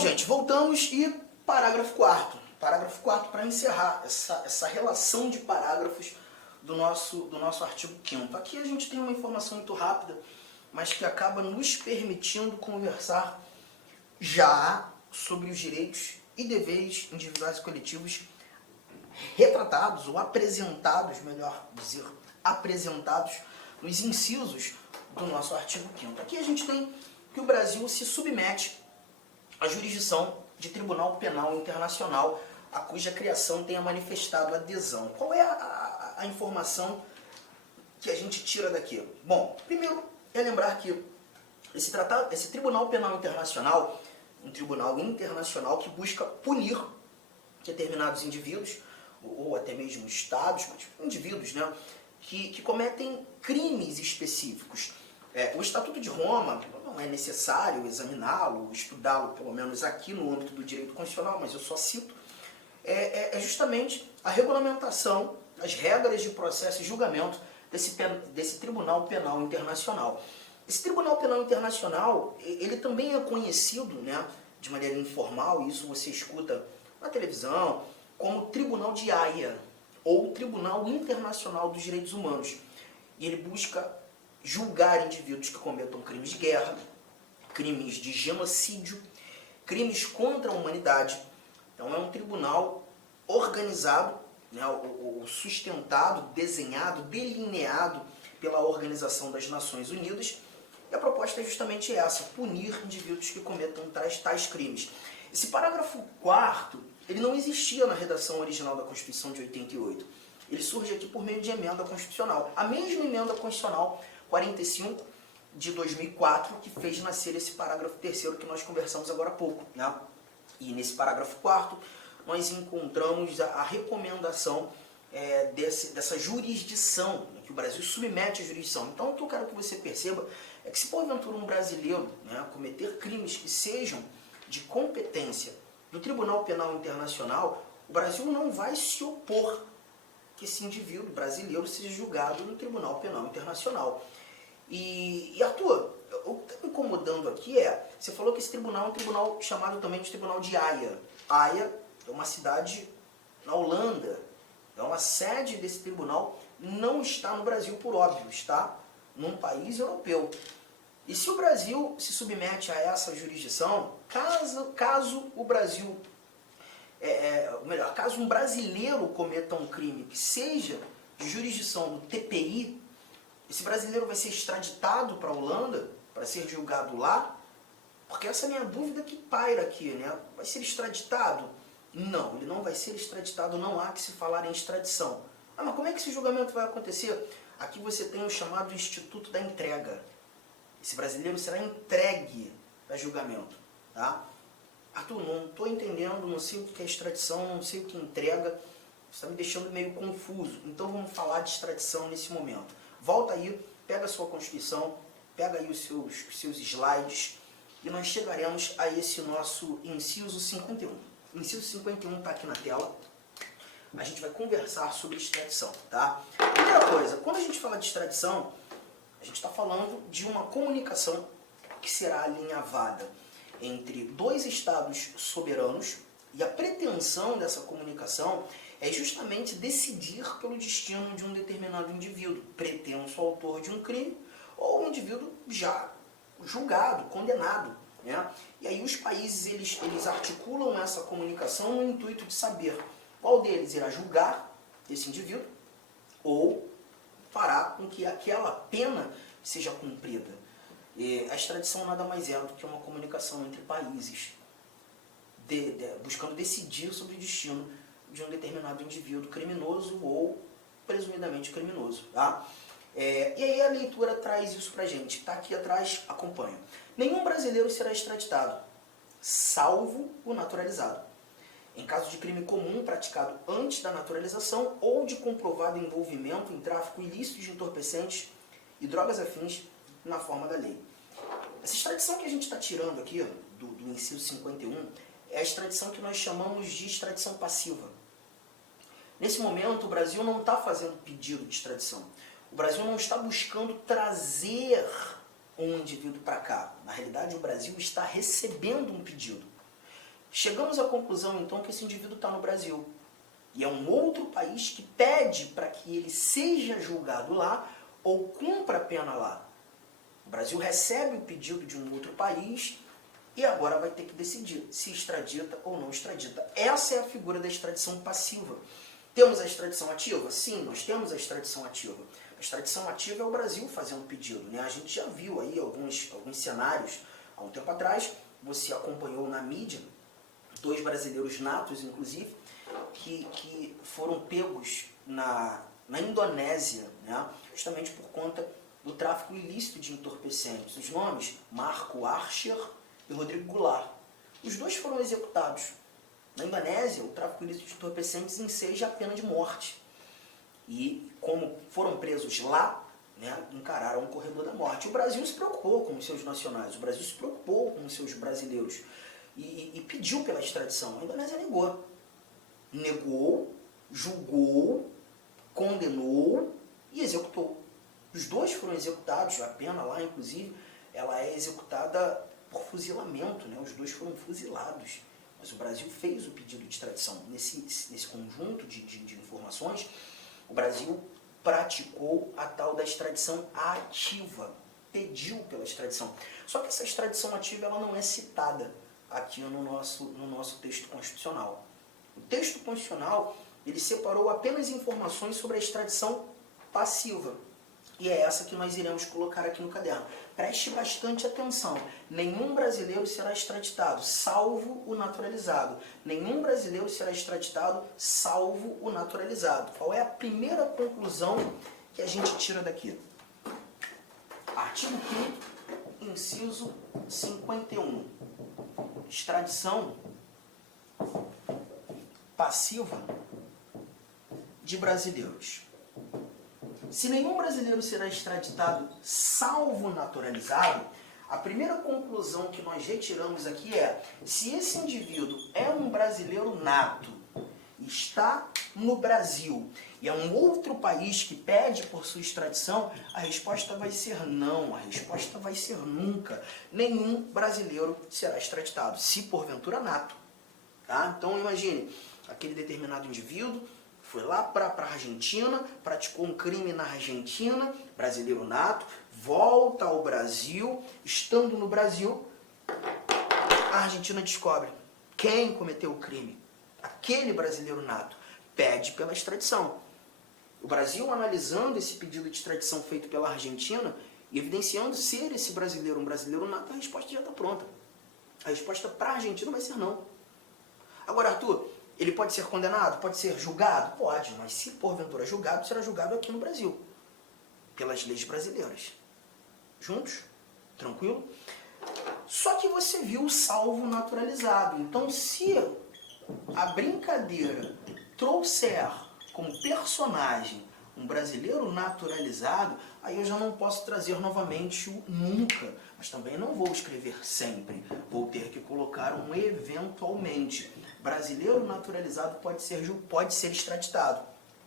gente, voltamos e parágrafo 4º. Parágrafo 4º para encerrar essa relação de parágrafos do nosso artigo 5º. Aqui a gente tem uma informação muito rápida, mas que acaba nos permitindo conversar já sobre os direitos e deveres individuais e coletivos retratados ou apresentados, melhor dizer, apresentados nos incisos do nosso artigo 5º. Aqui a gente tem que o Brasil se submete à jurisdição de Tribunal Penal Internacional, a cuja criação tenha manifestado adesão. Qual é a informação que a gente tira daqui? Bom, primeiro é lembrar que esse Tribunal Penal Internacional, um tribunal internacional que busca punir determinados indivíduos, ou até mesmo estados, mas indivíduos, né, que cometem crimes específicos. O Estatuto de Roma não é necessário examiná-lo, estudá-lo, pelo menos aqui no âmbito do direito constitucional, mas eu só cito, é justamente a regulamentação, as regras de processo e julgamento desse Tribunal Penal Internacional. Esse Tribunal Penal Internacional, ele também é conhecido, né, de maneira informal, e isso você escuta na televisão, como Tribunal de Haia, ou Tribunal Internacional dos Direitos Humanos. E ele busca julgar indivíduos que cometam crimes de guerra, crimes de genocídio, crimes contra a humanidade. Então é um tribunal organizado, né, sustentado, desenhado, delineado pela Organização das Nações Unidas. E a proposta é justamente essa, punir indivíduos que cometam tais crimes. Esse parágrafo 4º, ele não existia na redação original da Constituição de 88. Ele surge aqui por meio de emenda constitucional. A mesma emenda constitucional 45 de 2004 que fez nascer esse parágrafo 3º que nós conversamos agora há pouco, né? E nesse parágrafo 4º nós encontramos a recomendação dessa jurisdição, né, que o Brasil submete à jurisdição. Então o que eu quero que você perceba é que se porventura um brasileiro, né, cometer crimes que sejam de competência do Tribunal Penal Internacional, o Brasil não vai se opor que esse indivíduo brasileiro seja julgado no Tribunal Penal Internacional. E Arthur, o que está me incomodando aqui você falou que esse tribunal é um tribunal chamado também de Tribunal de Haia. Haia é uma cidade na Holanda, é uma sede desse tribunal, não está no Brasil por óbvio, está num país europeu. E se o Brasil se submete a essa jurisdição, caso o Brasil, caso um brasileiro cometa um crime que seja de jurisdição do TPI, esse brasileiro vai ser extraditado para a Holanda para ser julgado lá? Porque essa é a minha dúvida que paira aqui, né? Vai ser extraditado? Não, ele não vai ser extraditado, não há que se falar em extradição. Ah, mas como é que esse julgamento vai acontecer? Aqui você tem o chamado Instituto da Entrega. Esse brasileiro será entregue a julgamento, tá? Arthur, não estou entendendo, não sei o que é extradição, não sei o que é entrega, você está me deixando meio confuso. Então vamos falar de extradição nesse momento. Volta aí, pega a sua Constituição, pega aí os seus slides e nós chegaremos a esse nosso inciso 51. O inciso 51 está aqui na tela. A gente vai conversar sobre extradição, tá? Primeira coisa, quando a gente fala de extradição, a gente está falando de uma comunicação que será alinhavada entre dois estados soberanos e a pretensão dessa comunicação é justamente decidir pelo destino de um determinado indivíduo, pretenso autor de um crime, ou um indivíduo já julgado, condenado, né? E aí os países eles articulam essa comunicação no intuito de saber qual deles irá julgar esse indivíduo ou fará com que aquela pena seja cumprida. A extradição nada mais é do que uma comunicação entre países, buscando decidir sobre o destino de um determinado indivíduo criminoso ou presumidamente criminoso, tá? E aí a leitura traz isso pra gente. Está aqui atrás, acompanha. Nenhum brasileiro será extraditado, salvo o naturalizado. Em caso de crime comum praticado antes da naturalização ou de comprovado envolvimento em tráfico ilícito de entorpecentes e drogas afins na forma da lei. Essa extradição que a gente está tirando aqui, do inciso 51, é a extradição que nós chamamos de extradição passiva. Nesse momento, o Brasil não está fazendo pedido de extradição. O Brasil não está buscando trazer um indivíduo para cá. Na realidade, o Brasil está recebendo um pedido. Chegamos à conclusão, então, que esse indivíduo está no Brasil. E é um outro país que pede para que ele seja julgado lá ou cumpra a pena lá. O Brasil recebe o pedido de um outro país e agora vai ter que decidir se extradita ou não extradita. Essa é a figura da extradição passiva. Temos a extradição ativa? Sim, nós temos a extradição ativa. A extradição ativa é o Brasil fazendo pedido, né? A gente já viu aí alguns cenários há um tempo atrás, você acompanhou na mídia, 2 brasileiros natos, inclusive, que foram pegos na Indonésia, né? Justamente por conta do tráfico ilícito de entorpecentes. Os nomes, Marco Archer e Rodrigo Goulart. Os 2 foram executados. Na Indonésia, o tráfico ilícito de entorpecentes enseja a pena de morte. E como foram presos lá, né, encararam o corredor da morte. O Brasil se preocupou com os seus nacionais, o Brasil se preocupou com os seus brasileiros e pediu pela extradição. A Indonésia negou. Negou, julgou, condenou e executou. Os 2 foram executados, a pena lá, inclusive, ela é executada por fuzilamento, né? Os 2 foram fuzilados. Mas o Brasil fez o pedido de extradição. Nesse conjunto de informações, o Brasil praticou a tal da extradição ativa, pediu pela extradição. Só que essa extradição ativa ela não é citada aqui no nosso texto constitucional. O texto constitucional ele separou apenas informações sobre a extradição passiva. E é essa que nós iremos colocar aqui no caderno. Preste bastante atenção. Nenhum brasileiro será extraditado, salvo o naturalizado. Nenhum brasileiro será extraditado, salvo o naturalizado. Qual é a primeira conclusão que a gente tira daqui? Artigo 5º, inciso 51. Extradição passiva de brasileiros. Se nenhum brasileiro será extraditado, salvo naturalizado, a primeira conclusão que nós retiramos aqui é: se esse indivíduo é um brasileiro nato, está no Brasil e é um outro país que pede por sua extradição, a resposta vai ser não, a resposta vai ser nunca. Nenhum brasileiro será extraditado, se porventura nato. Tá? Então imagine, aquele determinado indivíduo foi lá para a Argentina, praticou um crime na Argentina, brasileiro nato, volta ao Brasil, estando no Brasil, a Argentina descobre quem cometeu o crime. Aquele brasileiro nato pede pela extradição. O Brasil, analisando esse pedido de extradição feito pela Argentina, e evidenciando ser esse brasileiro um brasileiro nato, a resposta já está pronta. A resposta para a Argentina vai ser não. Agora, Arthur, ele pode ser condenado? Pode ser julgado? Pode, mas se porventura julgado, será julgado aqui no Brasil, pelas leis brasileiras. Juntos? Tranquilo? Só que você viu o salvo naturalizado. Então, se a brincadeira trouxer como personagem um brasileiro naturalizado, aí eu já não posso trazer novamente o nunca, mas também não vou escrever sempre. Vou ter que colocar um eventualmente. Brasileiro naturalizado pode ser extraditado,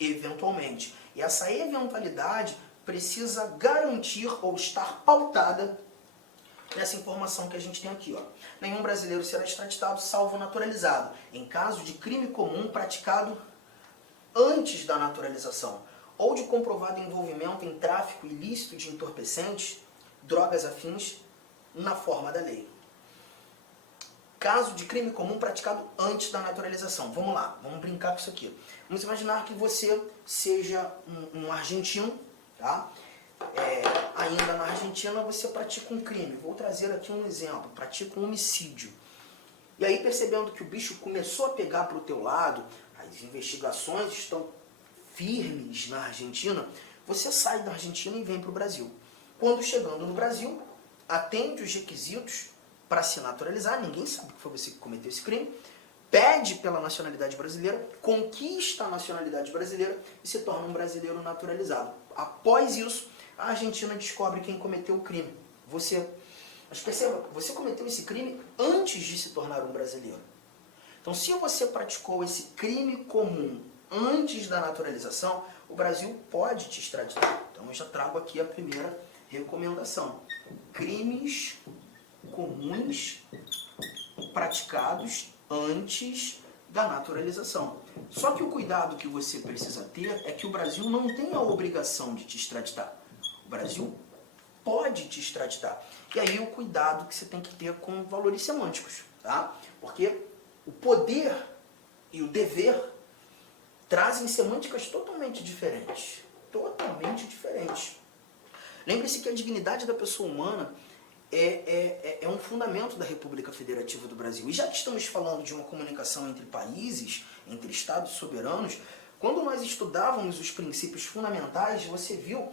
eventualmente. E essa eventualidade precisa garantir ou estar pautada nessa informação que a gente tem aqui. Ó. Nenhum brasileiro será extraditado, salvo naturalizado, em caso de crime comum praticado antes da naturalização, ou de comprovado envolvimento em tráfico ilícito de entorpecentes, drogas afins, na forma da lei. Caso de crime comum praticado antes da naturalização. Vamos lá, vamos brincar com isso aqui. Vamos imaginar que você seja um argentino, tá? Ainda na Argentina você pratica um crime. Vou trazer aqui um exemplo, pratica um homicídio. E aí, percebendo que o bicho começou a pegar para o teu lado, as investigações estão firmes na Argentina, você sai da Argentina e vem para o Brasil. Quando chegando no Brasil, atende os requisitos para se naturalizar, ninguém sabe que foi você que cometeu esse crime, pede pela nacionalidade brasileira, conquista a nacionalidade brasileira e se torna um brasileiro naturalizado. Após isso, a Argentina descobre quem cometeu o crime. Você. Mas perceba, você cometeu esse crime antes de se tornar um brasileiro. Então, se você praticou esse crime comum antes da naturalização, o Brasil pode te extraditar. Então, eu já trago aqui a primeira recomendação. Crimes comuns praticados antes da naturalização. Só que o cuidado que você precisa ter é que o Brasil não tem a obrigação de te extraditar. O Brasil pode te extraditar. E aí o cuidado que você tem que ter com valores semânticos, tá? Porque o poder e o dever trazem semânticas totalmente diferentes. Totalmente diferentes. Lembre-se que a dignidade da pessoa humana é um fundamento da República Federativa do Brasil. E já que estamos falando de uma comunicação entre países, entre estados soberanos, quando nós estudávamos os princípios fundamentais, você viu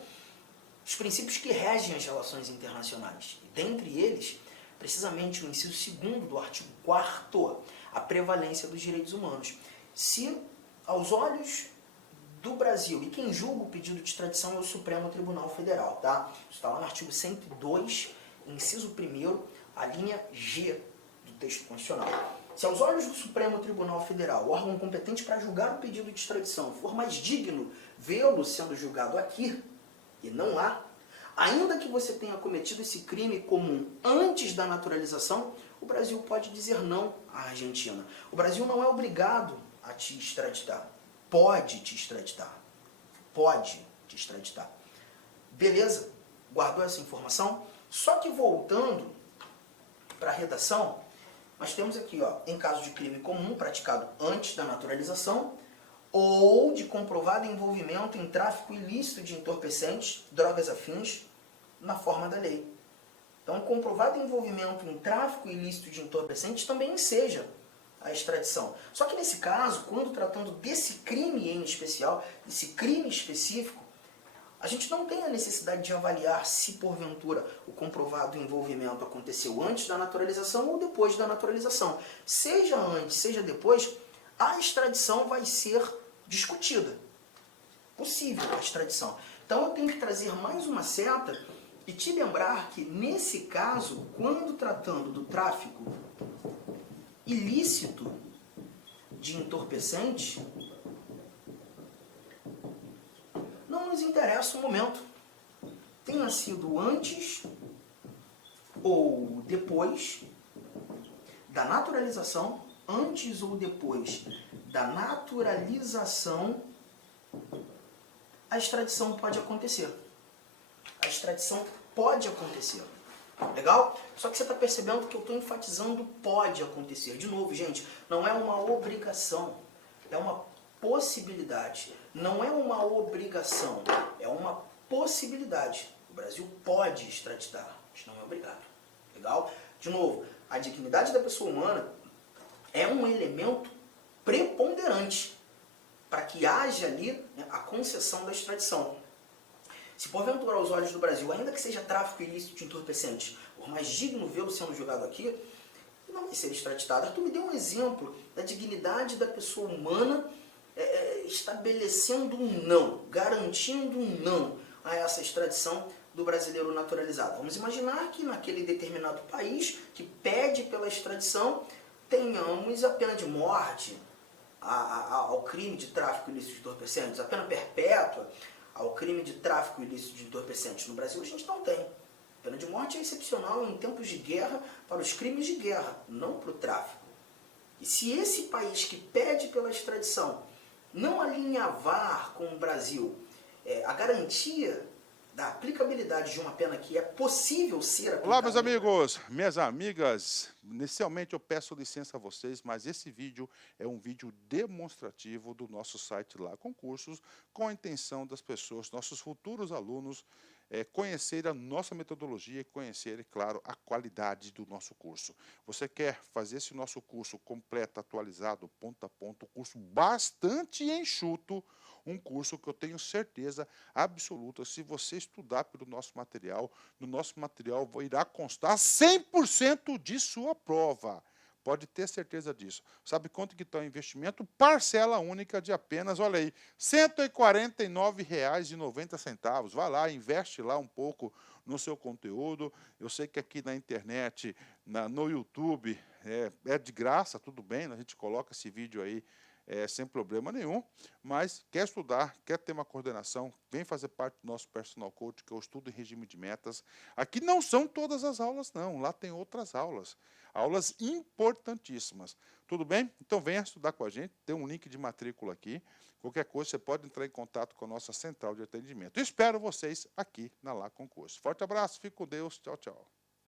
os princípios que regem as relações internacionais. E dentre eles, precisamente o inciso 2º do artigo 4º, a prevalência dos direitos humanos. Se, aos olhos do Brasil, e quem julga o pedido de extradição é o Supremo Tribunal Federal, tá? Isso está lá no artigo 102, inciso 1º, a linha G do texto constitucional. Se aos olhos do Supremo Tribunal Federal, o órgão competente para julgar o pedido de extradição, for mais digno vê-lo sendo julgado aqui, e não lá, ainda que você tenha cometido esse crime comum antes da naturalização, o Brasil pode dizer não à Argentina. O Brasil não é obrigado a te extraditar. Pode te extraditar. Pode te extraditar. Beleza? Guardou essa informação? Só que voltando para a redação, nós temos aqui, ó, em caso de crime comum praticado antes da naturalização ou de comprovado envolvimento em tráfico ilícito de entorpecentes, drogas afins, na forma da lei. Então, comprovado envolvimento em tráfico ilícito de entorpecentes também enseja a extradição. Só que nesse caso, quando tratando desse crime em especial, esse crime específico, a gente não tem a necessidade de avaliar se, porventura, o comprovado envolvimento aconteceu antes da naturalização ou depois da naturalização. Seja antes, seja depois, a extradição vai ser discutida. Possível a extradição. Então eu tenho que trazer mais uma seta e te lembrar que, nesse caso, quando tratando do tráfico ilícito de entorpecentes, não nos interessa o momento. Tenha sido antes ou depois da naturalização, antes ou depois da naturalização, a extradição pode acontecer. A extradição pode acontecer. Legal? Só que você está percebendo que eu estou enfatizando pode acontecer. De novo, gente, não é uma obrigação, é uma possibilidade. Não é uma obrigação, é uma possibilidade. O Brasil pode extraditar, mas não é obrigado. Legal? De novo, a dignidade da pessoa humana é um elemento preponderante para que haja ali, né, a concessão da extradição. Se porventura aos olhos do Brasil, ainda que seja tráfico ilícito de entorpecentes, por mais digno vê-lo sendo julgado aqui, não vai ser extraditado. Arthur, me deu um exemplo da dignidade da pessoa humana estabelecendo um não, garantindo um não a essa extradição do brasileiro naturalizado. Vamos imaginar que naquele determinado país que pede pela extradição tenhamos a pena de morte ao crime de tráfico ilícito de entorpecentes, a pena perpétua ao crime de tráfico ilícito de entorpecentes. No Brasil a gente não tem. A pena de morte é excepcional em tempos de guerra para os crimes de guerra, não para o tráfico. E se esse país que pede pela extradição não alinhavar com o Brasil a garantia da aplicabilidade de uma pena que é possível ser aplicada... Olá, meus amigos, minhas amigas. Inicialmente eu peço licença a vocês, mas esse vídeo é um vídeo demonstrativo do nosso site lá, Concursos, com a intenção das pessoas, nossos futuros alunos, conhecer a nossa metodologia e conhecer, claro, a qualidade do nosso curso. Você quer fazer esse nosso curso completo, atualizado, ponto a ponto, curso bastante enxuto, um curso que eu tenho certeza absoluta, se você estudar pelo nosso material, no nosso material irá constar 100% de sua prova. Pode ter certeza disso. Sabe quanto que está o investimento? Parcela única de apenas, olha aí, R$ 149,90. Vai lá, investe lá um pouco no seu conteúdo. Eu sei que aqui na internet, no YouTube, é de graça, tudo bem, a gente coloca esse vídeo aí sem problema nenhum, mas quer estudar, quer ter uma coordenação, vem fazer parte do nosso Personal Coach, que eu estudo em regime de metas. Aqui não são todas as aulas, não, lá tem outras aulas. Aulas importantíssimas. Tudo bem? Então venha estudar com a gente, tem um link de matrícula aqui. Qualquer coisa, você pode entrar em contato com a nossa central de atendimento. Eu espero vocês aqui na Lá Concurso. Forte abraço, fique com Deus, tchau, tchau.